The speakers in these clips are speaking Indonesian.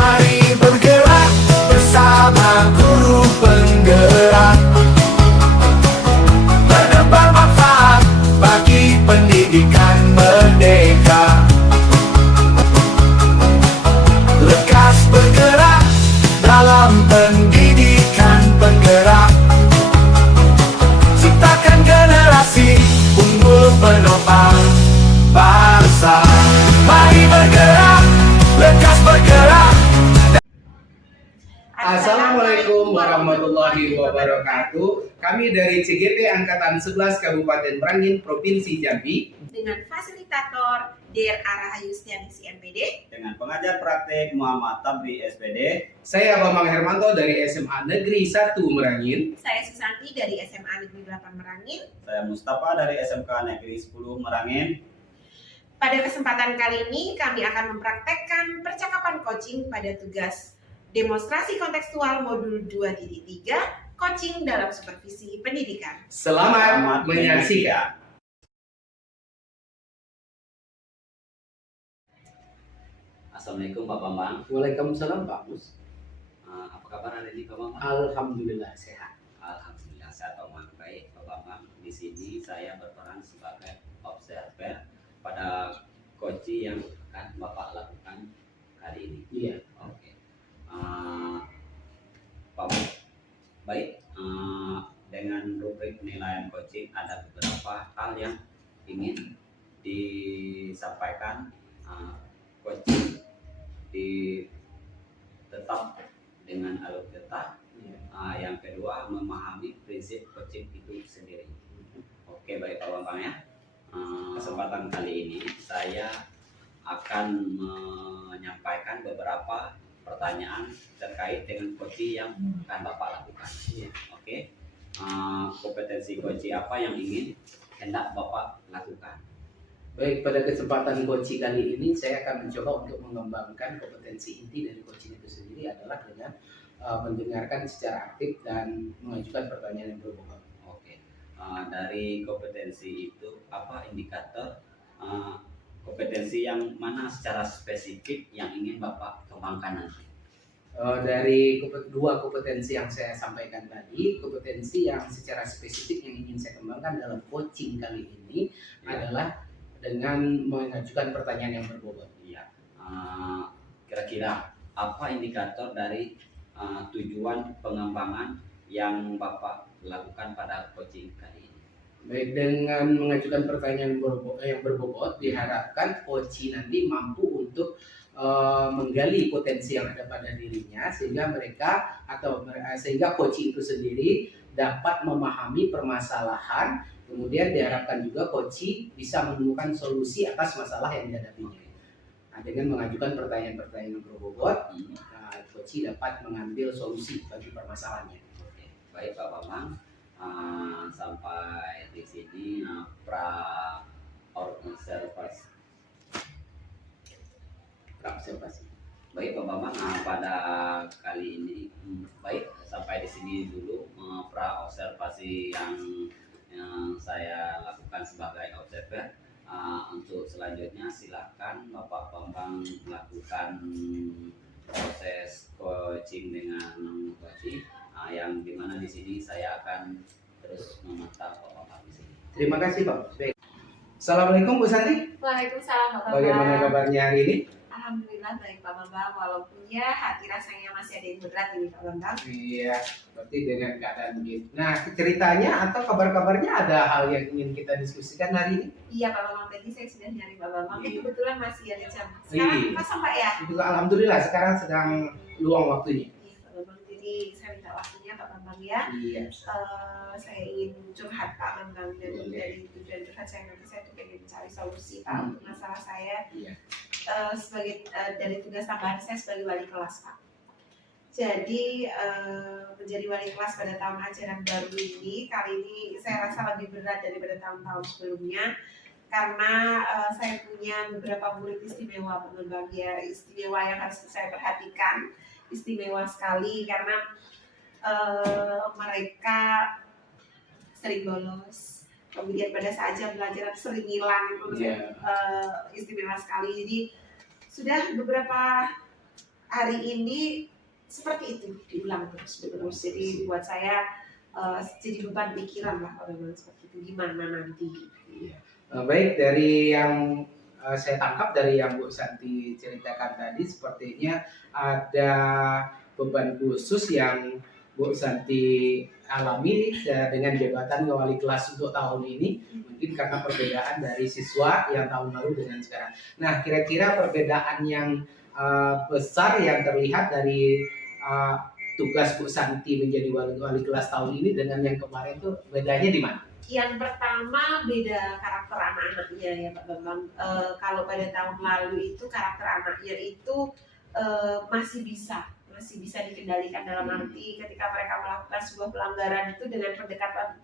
Mari bergerak bersama guru penggerak, menebar manfaat bagi pendidikan merdeka. Lekas bergerak dalam pendidikan penggerak, ciptakan generasi unggul penopang bangsa. Mari bergerak, lekas bergerak. Assalamualaikum warahmatullahi wabarakatuh. Kami dari CGP Angkatan 11 Kabupaten Merangin, Provinsi Jambi, dengan fasilitator Der Arahayu Setianingsih MPD, dengan pengajar praktek Muhammad Tabri SPD. saya Bambang Hermanto dari SMA Negeri 1 Merangin. saya Susanti dari SMA Negeri 8 Merangin. Saya Mustafa dari SMK Negeri 10 Merangin. Pada kesempatan kali ini kami akan mempraktekkan percakapan coaching pada tugas demonstrasi kontekstual modul 2.3 coaching dalam supervisi pendidikan. Selamat menyaksikan. Assalamualaikum Pak Bambang. Waalaikumsalam Pak Mus. Apa kabar hari ini Pak Bambang? Alhamdulillah sehat. Alhamdulillah sehat Pak Bambang. Baik Pak Bambang, di sini saya berperan sebagai observer pada coaching yang akan Bapak lakukan hari ini. Iya. Oke. Pak Bambang, baik. Dengan rubrik penilaian coaching ada beberapa hal yang ingin disampaikan. Coaching tetap dengan alur-alur. Yang kedua, memahami prinsip coaching itu sendiri. Oke, baik Pak Bambang ya. Kesempatan kali ini saya akan menyampaikan beberapa pertanyaan terkait dengan coaching yang akan Bapak lakukan. Oke. Kompetensi coaching apa yang ingin hendak Bapak lakukan? Baik, pada kesempatan coaching kali ini saya akan mencoba untuk mengembangkan kompetensi inti dari coaching itu sendiri adalah dengan mendengarkan secara aktif dan mengajukan pertanyaan yang berbobot. Oke. Dari kompetensi itu apa indikator kompetensi yang mana secara spesifik yang ingin Bapak kembangkan nanti? Dari dua kompetensi yang saya sampaikan tadi, kompetensi yang secara spesifik yang ingin saya kembangkan dalam coaching kali ini adalah dengan mengajukan pertanyaan yang berbobot. Iya. Kira-kira apa indikator dari tujuan pengembangan yang Bapak lakukan pada coaching kali ini? Baik, dengan mengajukan pertanyaan yang berbobot, diharapkan coaching nanti mampu untuk menggali potensi yang ada pada dirinya sehingga sehingga coaching itu sendiri dapat memahami permasalahan. Kemudian diharapkan juga coaching bisa menemukan solusi atas masalah yang dihadapinya. Dengan mengajukan pertanyaan-pertanyaan yang berbobot, coaching dapat mengambil solusi bagi permasalahannya. Oke, baik Pak Bambang. Sampai di sini observasi. Baik Pak Bambang, pada kali ini baik sampai di sini dulu observasi yang saya lakukan sebagai observer. Untuk selanjutnya silakan Bapak Bambang melakukan proses coaching dengan coaching yang dimana di sini saya akan terus memantau Pak Bambang di sini. Terima kasih Pak. Baik. Assalamualaikum Bu Santi. Waalaikumsalam Pak Bambang. Bagaimana kabarnya hari ini? Alhamdulillah baik Pak Bambang, walaupun ya hati rasanya masih ada yang berat ini Pak Bambang. Iya, seperti dengan keadaan begitu. Nah, ceritanya atau kabar-kabarnya ada hal yang ingin kita diskusikan hari ini? Iya Pak Bambang, tadi saya sudah nyari Pak Bambang. Iya. Kebetulan masih ada jam. Sekarang Iya. kosong Pak ya? Juga alhamdulillah sekarang sedang luang waktunya. Iya Pak Bambang, jadi saya minta waktunya Pak Bambang ya. Iya. Saya ingin curhat Pak Bambang, dan Boleh. dari tujuan curhat saya nanti saya tuh pengen mencari solusi Pak untuk masalah saya. Iya. Sebagai dari tugas tambahan saya sebagai wali kelas Pak. Jadi menjadi wali kelas pada tahun ajaran baru ini, kali ini saya rasa lebih berat daripada tahun-tahun sebelumnya karena saya punya beberapa murid istimewa Pak Bambang ya, istimewa yang harus saya perhatikan, istimewa sekali karena mereka sering bolos, kemudian pada saat jam pelajaran sering hilang, itu istimewa sekali. Jadi sudah beberapa hari ini seperti itu diulang terus menerus. Jadi buat saya jadi beban pikiran lah kalau memang seperti itu, gimana nanti. Baik, dari yang saya tangkap dari yang Bu Santi ceritakan tadi, sepertinya ada beban khusus yang Bu Santi alami dengan jabatan wali kelas untuk tahun ini, mungkin karena perbedaan dari siswa yang tahun lalu dengan sekarang. Nah, kira-kira perbedaan yang besar yang terlihat dari tugas Bu Santi menjadi wali kelas tahun ini dengan yang kemarin itu bedanya di mana? Yang pertama beda karakter anak-anaknya ya Pak Bambang. Kalau pada tahun lalu itu karakter anaknya itu masih bisa dikendalikan, dalam arti ketika mereka melakukan sebuah pelanggaran itu dengan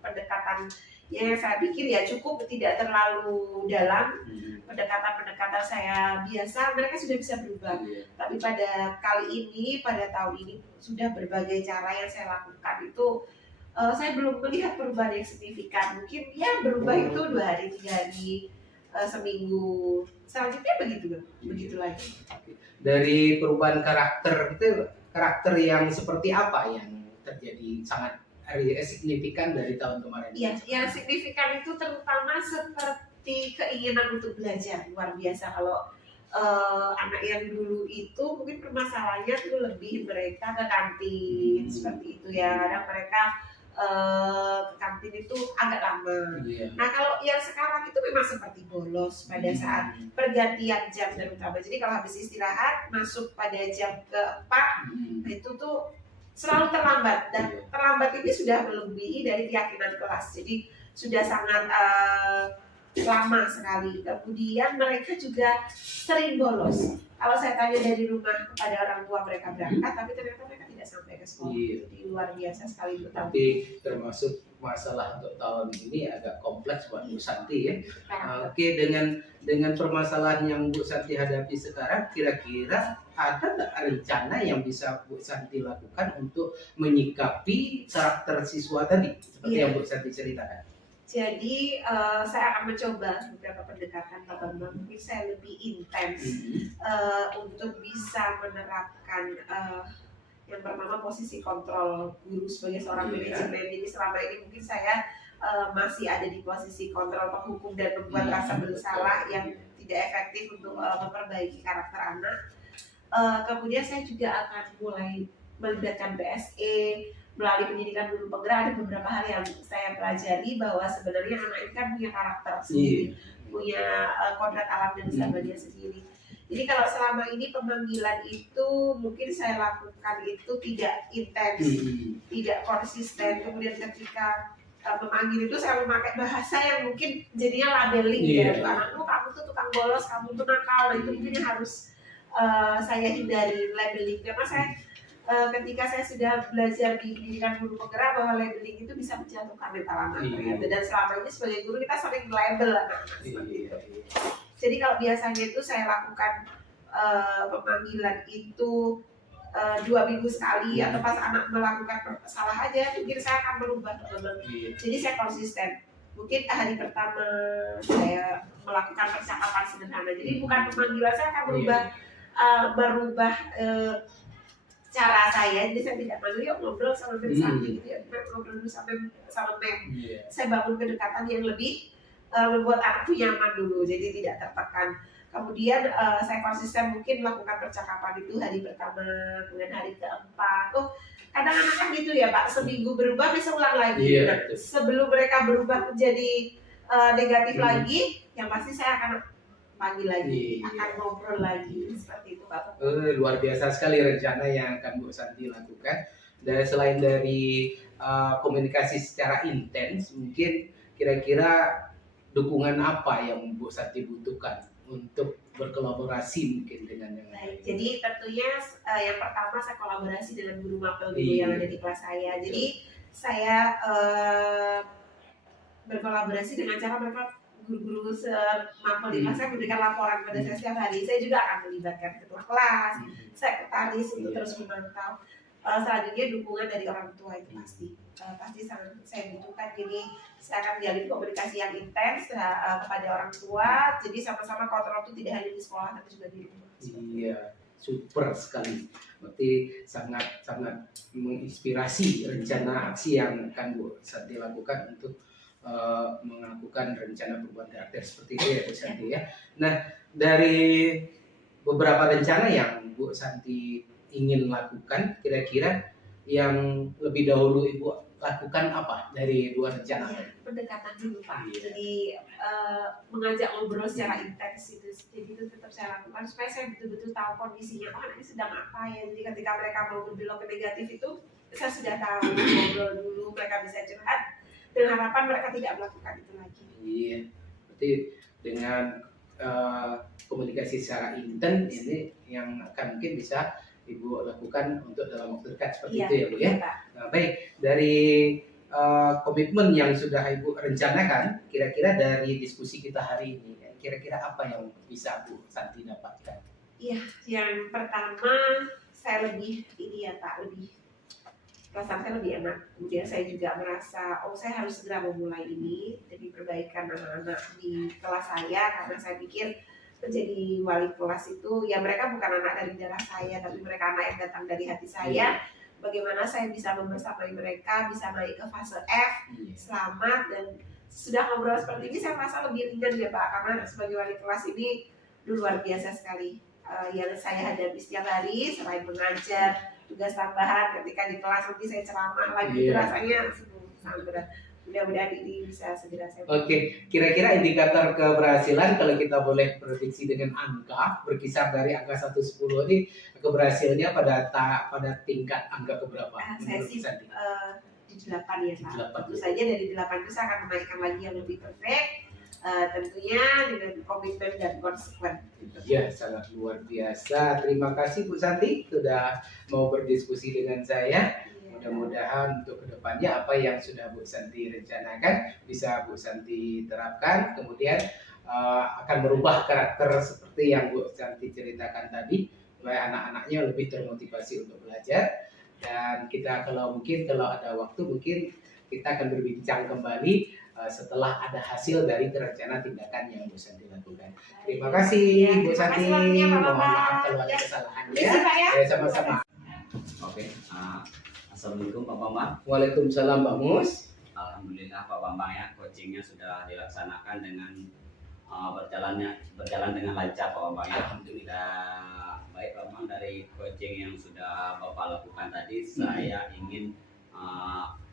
pendekatan yang saya pikir ya cukup tidak terlalu dalam, pendekatan saya biasa, mereka sudah bisa berubah. Tapi pada kali ini, pada tahun ini sudah berbagai cara yang saya lakukan itu saya belum melihat perubahan yang signifikan. Mungkin ya berubah itu 2 hari, 3 hari, seminggu. Selanjutnya begitu lagi. Dari perubahan karakter itu, karakter yang seperti apa yang terjadi sangat signifikan dari tahun kemarin? Iya, yang signifikan itu terutama seperti keinginan untuk belajar, luar biasa. Kalau anak yang dulu itu mungkin permasalahannya itu lebih mereka ke kantin seperti itu ya. Kadang mereka ke kantin itu agak lama. Nah kalau yang sekarang itu memang seperti bolos pada saat pergantian jam terutama. Jadi kalau habis istirahat masuk pada jam ke-4 itu tuh selalu terlambat, dan terlambat ini sudah melebihi dari keyakinan kelas. Jadi sudah sangat lama sekali. Kemudian mereka juga sering bolos. Kalau saya tanya dari rumah kepada orang tua, mereka berangkat, tapi ternyata mereka tidak sampai ke sekolah. Jadi luar biasa sekali itu. Tapi termasuk masalah untuk tahun ini agak kompleks buat Bu Santi ya. Oke, dengan permasalahan yang Bu Santi hadapi sekarang, kira-kira ada nggak rencana yang bisa Bu Santi lakukan untuk menyikapi karakter siswa tadi, seperti yang Bu Santi ceritakan? Jadi saya akan mencoba beberapa pendekatan Pak Bambang, mungkin saya lebih intens untuk bisa menerapkan yang pertama posisi kontrol guru sebagai seorang manajemen. Jadi selama ini mungkin saya masih ada di posisi kontrol penghukum dan membuat rasa bersalah yang tidak efektif untuk memperbaiki karakter anak. Kemudian saya juga akan mulai melibatkan PSE melalui pendidikan guru penggerak. Ada beberapa hal yang saya pelajari bahwa sebenarnya anak ini kan punya karakter sendiri, punya kodrat alam dan sahabatnya sendiri. Jadi kalau selama ini pemanggilan itu mungkin saya lakukan itu tidak intens, tidak konsisten. Kemudian ketika memanggil itu saya memakai bahasa yang mungkin jadinya labeling ya, anakmu kamu tuh tukang bolos, kamu tuh nakal. Itu mungkin yang harus saya hindari labeling, karena saya ketika saya sudah belajar di pendidikan guru penggerak bahwa labeling itu bisa menjatuhkan mental anak. Dan selama ini sebagai guru kita sering label anak-anak seperti itu. Jadi kalau biasanya itu saya lakukan pemanggilan itu 2 minggu sekali, atau pas anak melakukan salah aja mungkin saya akan berubah. Jadi saya konsisten. Mungkin hari pertama saya melakukan percakapan sederhana. Jadi bukan pemanggilan, saya akan berubah cara saya. Jadi saya tidak manggil, yuk ngobrol sama Mem Santi gitu ya, ngobrol dulu sama Mem. Saya bangun kedekatan yang lebih membuat anak tuh nyaman dulu, jadi tidak tertekan. Kemudian saya konsisten mungkin melakukan percakapan itu hari pertama, kemudian hari keempat. Kadang anak kan gitu ya Pak, seminggu berubah bisa ulang lagi. Sebelum mereka berubah menjadi negatif lagi, yang pasti saya akan panggil lagi, akan ngobrol lagi, seperti itu Pak. Luar biasa sekali rencana yang akan Bu Santi lakukan. Dan selain dari komunikasi secara intens, mungkin kira-kira dukungan apa yang Bu Santi butuhkan untuk berkolaborasi mungkin dengan yang lain? Jadi tentunya yang pertama saya kolaborasi dengan guru mapel dulu yang ada di kelas saya. Jadi saya berkolaborasi dengan cara mereka guru-guru semampu di kelas saya memberikan laporan pada saya setiap hari. Saya juga akan melibatkan ketua kelas, sekretaris untuk terus memantau. Selanjutnya dukungan dari orang tua itu pasti sangat saya butuhkan. Jadi saya akan menjalin komunikasi yang intens kepada orang tua. Jadi sama-sama kontrol itu tidak hanya di sekolah tapi juga di rumah. super sekali. Berarti sangat menginspirasi rencana aksi yang akan Bu Santi lakukan untuk melakukan rencana perubahan karakter seperti itu ya Bu Santi ya. Nah, dari beberapa rencana yang Bu Santi ingin lakukan, kira-kira yang lebih dahulu Ibu lakukan apa dari dua rencana? Ya, pendekatan dulu Pak. Iya. Jadi mengajak ngobrol secara intens itu. Jadi itu tetap saya lakukan supaya saya betul-betul tahu kondisinya. Oh, anaknya sedang apa ya. Jadi ketika mereka mau berbelok ke negatif itu, saya sudah tahu, ngobrol dulu, mereka bisa curhat. Dengan harapan mereka tidak melakukan itu lagi. Iya, berarti dengan komunikasi secara intens ini yang akan mungkin bisa Ibu lakukan untuk dalam waktu dekat seperti itu ya Bu ya. Pak. Nah, baik, dari komitmen yang sudah Ibu rencanakan, kira-kira dari diskusi kita hari ini, kira-kira apa yang bisa Bu Santi dapatkan? Iya, yang pertama saya lebih ini ya Pak, lebih perasaan saya lebih enak. Kemudian saya juga merasa, oh saya harus segera memulai ini demi perbaikan anak-anak di kelas saya, karena saya pikir menjadi wali kelas itu ya mereka bukan anak dari darah saya, tapi mereka anak yang datang dari hati saya. Bagaimana saya bisa membersamai mereka, bisa naik ke fase F, selamat, dan sudah ngobrol seperti ini saya merasa lebih ringan ya Pak, karena sebagai wali kelas ini luar biasa sekali. Yang saya hadapi setiap hari selain mengajar, tugas tambahan ketika di kelas nanti saya ceramah lagi, itu rasanya sangat berat. Mudah-mudahan ini bisa segera saya. Oke, kira-kira indikator keberhasilan kalau kita boleh prediksi dengan angka berkisar dari angka 1 10 ini keberhasilannya pada tingkat angka keberapa? Saya sih di 8 ya Pak. Tentu ya. saja dari 8 itu saya akan menaikkan lagi yang lebih perfect. Tentunya dengan komitmen dan konsekuen. Ya, sangat luar biasa. Terima kasih Bu Santi sudah mau berdiskusi dengan saya. Mudah-mudahan untuk kedepannya apa yang sudah Bu Santi rencanakan bisa Bu Santi terapkan, kemudian akan merubah karakter seperti yang Bu Santi ceritakan tadi, supaya anak-anaknya lebih termotivasi untuk belajar. Dan kita kalau ada waktu mungkin kita akan berbincang kembali setelah ada hasil dari rencana tindakan yang Bu Santi lakukan. Terima kasih Bu Santi. Mohon maaf kalau ada kesalahan ya. Sama-sama. Oke. Assalamualaikum Pak Bambang. Waalaikumsalam Pak Mus. Alhamdulillah Pak Bambang ya, coachingnya sudah dilaksanakan dengan berjalan dengan lancar Pak Bambang ya. Alhamdulillah. Baik Pak Bambang, dari coaching yang sudah Bapak lakukan tadi, saya ingin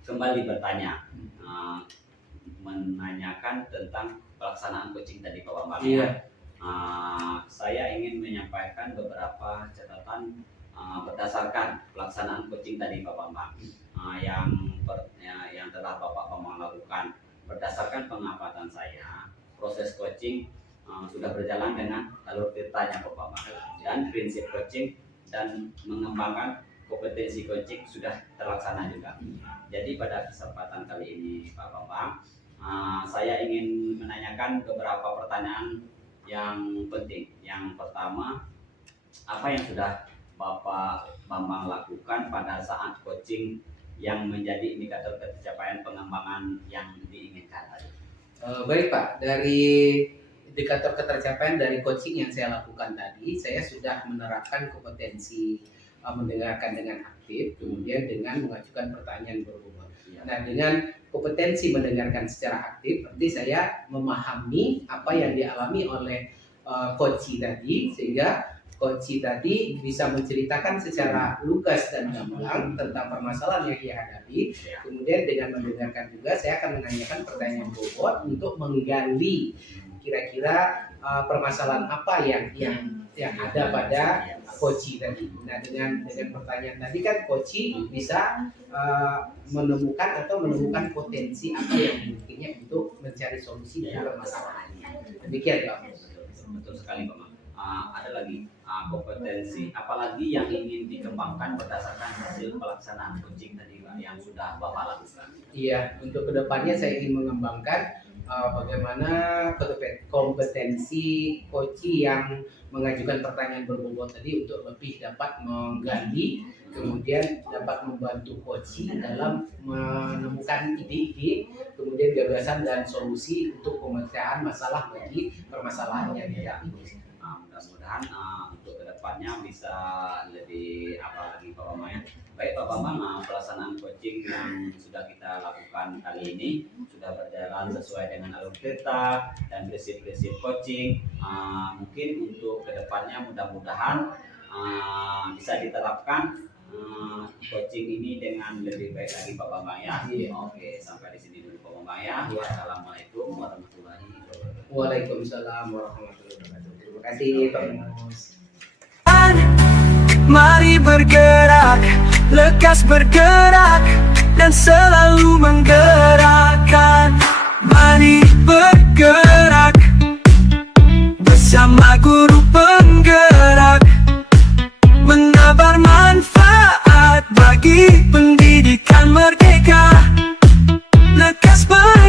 kembali bertanya, menanyakan tentang pelaksanaan coaching tadi Pak Bambang ya. Saya ingin menyampaikan beberapa catatan berdasarkan pelaksanaan coaching tadi Pak Bambang yang telah Bapak Bambang lakukan. Berdasarkan pengamatan saya, proses coaching sudah berjalan dengan alur ceritanya Pak Bambang, dan prinsip coaching dan mengembangkan kompetensi coaching sudah terlaksana juga. Jadi pada kesempatan kali ini Pak Bambang, saya ingin menanyakan beberapa pertanyaan yang penting. Yang pertama, apa yang sudah Bapak Bambang lakukan pada saat coaching yang menjadi indikator pencapaian pengembangan yang diinginkan tadi? Baik Pak, dari indikator ketercapaian dari coaching yang saya lakukan tadi, saya sudah menerapkan kompetensi mendengarkan dengan aktif, kemudian dengan mengajukan pertanyaan berbobot. Nah, dengan kompetensi mendengarkan secara aktif, berarti saya memahami apa yang dialami oleh coach tadi, sehingga coach tadi bisa menceritakan secara lugas dan gamblang tentang permasalahan yang ia hadapi. Kemudian dengan mendengarkan juga saya akan menanyakan pertanyaan bobot untuk menggali kira-kira permasalahan apa yang ada pada coach tadi. Nah, dengan pertanyaan tadi kan coach bisa menemukan potensi apa yang mungkinnya untuk mencari solusi dari permasalahannya. Demikian Pak. Betul sekali Pak. Ada lagi kompetensi apalagi yang ingin dikembangkan berdasarkan hasil pelaksanaan coaching tadi Pak yang sudah Bapak lakukan? Iya, untuk kedepannya saya ingin mengembangkan bagaimana kompetensi coach yang mengajukan pertanyaan berbobot tadi untuk lebih dapat menggali, kemudian dapat membantu coach dalam menemukan ide-ide, kemudian gagasan dan solusi untuk pemecahan masalah bagi permasalahan yang dihadapi. Mudah-mudahan untuk kedepannya bisa bisa lebih apa lagi Pak Bambang ya. Baik Pak Bambang, pelaksanaan coaching yang sudah kita lakukan kali ini sudah berjalan sesuai dengan alur cerita dan prinsip-prinsip coaching. Mungkin untuk kedepannya mudah-mudahan bisa diterapkan coaching ini dengan lebih baik lagi Pak Bambang ya. Iya. Oke, sampai di sini dulu Pak Bambang ya. Iya. Assalamualaikum warahmatullahi wabarakatuh. Waalaikumsalam warahmatullahi wabarakatuh. Terima kasih Pak Mus. Mari bergerak, lekas bergerak, dan selalu menggerakkan. Mari bergerak, bersama guru penggerak, menebar manfaat bagi pendidikan merdeka. Lekas bergerak.